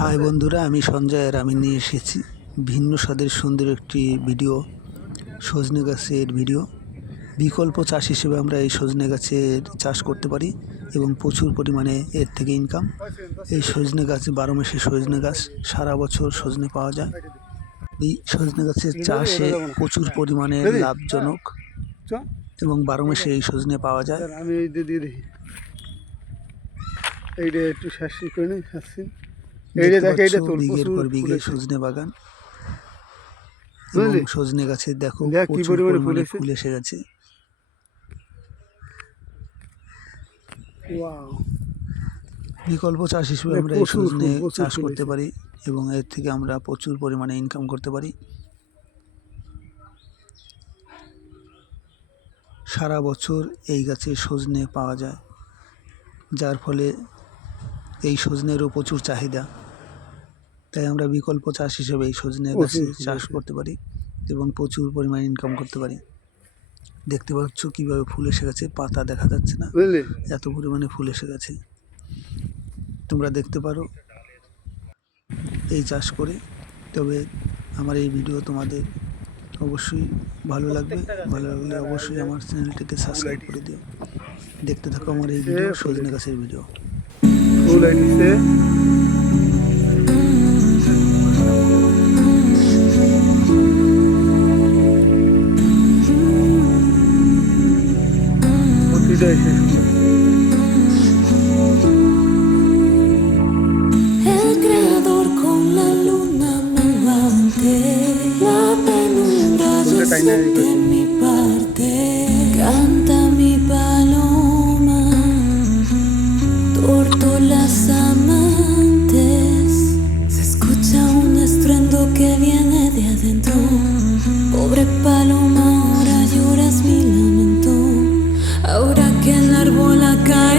High বন্ধুরা, আমি সঞ্জয় আর আমি নিয়ে এসেছি ভিন্ন স্বাদের সুন্দর একটি ভিডিও, সজনে গাছের ভিডিও। বিকল্প চাষ হিসেবে আমরা এই সজনে গাছের চাষ করতে পারি এবং প্রচুর পরিমাণে এর থেকে ইনকাম এই সজনে গাছ, বারো মাসে সজনে গাছ, সারা বছর সজনে পাওয়া যায়। এই সজনে গাছের চাষে প্রচুর পরিমাণে লাভজনক এবং বারো মাসে এই সজনে পাওয়া যায়। আমি এইটা একটু শাসি করে নিই এইটা দেখতে এইটা পাচ্ছ বিঘের পর বিঘে সজনে বাগান। এবং সজনে গাছে দেখো কি পরিমাণে ফুল এসে গেছে। বিকল্প চাষ হিসেবে আমরা এই সজনে চাষ করতে পারি এবং এর থেকে আমরা প্রচুর পরিমাণে ইনকাম করতে পারি। সারা বছর এই গাছে সজনে পাওয়া যায় যার ফলে এই সজনেরও প্রচুর চাহিদা। তাই আমরা বিকল্প চাষ হিসেবে এই সজনে গাছে চাষ করতে পারি এবং প্রচুর পরিমাণে ইনকাম করতে পারি। দেখতে পাচ্ছ কীভাবে ফুল এসে গেছে পাতা দেখা যাচ্ছে না। এত পরিমাণে ফুল এসে গেছে। তোমরা দেখতে পারো। এই চাষ করে তবে আমার এই ভিডিও তোমাদের অবশ্যই ভালো লাগবে। ভালো লাগলে অবশ্যই আমার চ্যানেলটিকে সাবস্ক্রাইব করে দিও। দেখতে থাকো আমার এই ভিডিও সজনে গাছের ভিডিও। ফুল El creador con la luna me la penumbra de mi parte, canta mi paloma, tortolas amantes, se escucha un estruendo que viene de adentro, pobre paloma, ahora lloras mi lamento, ahora God.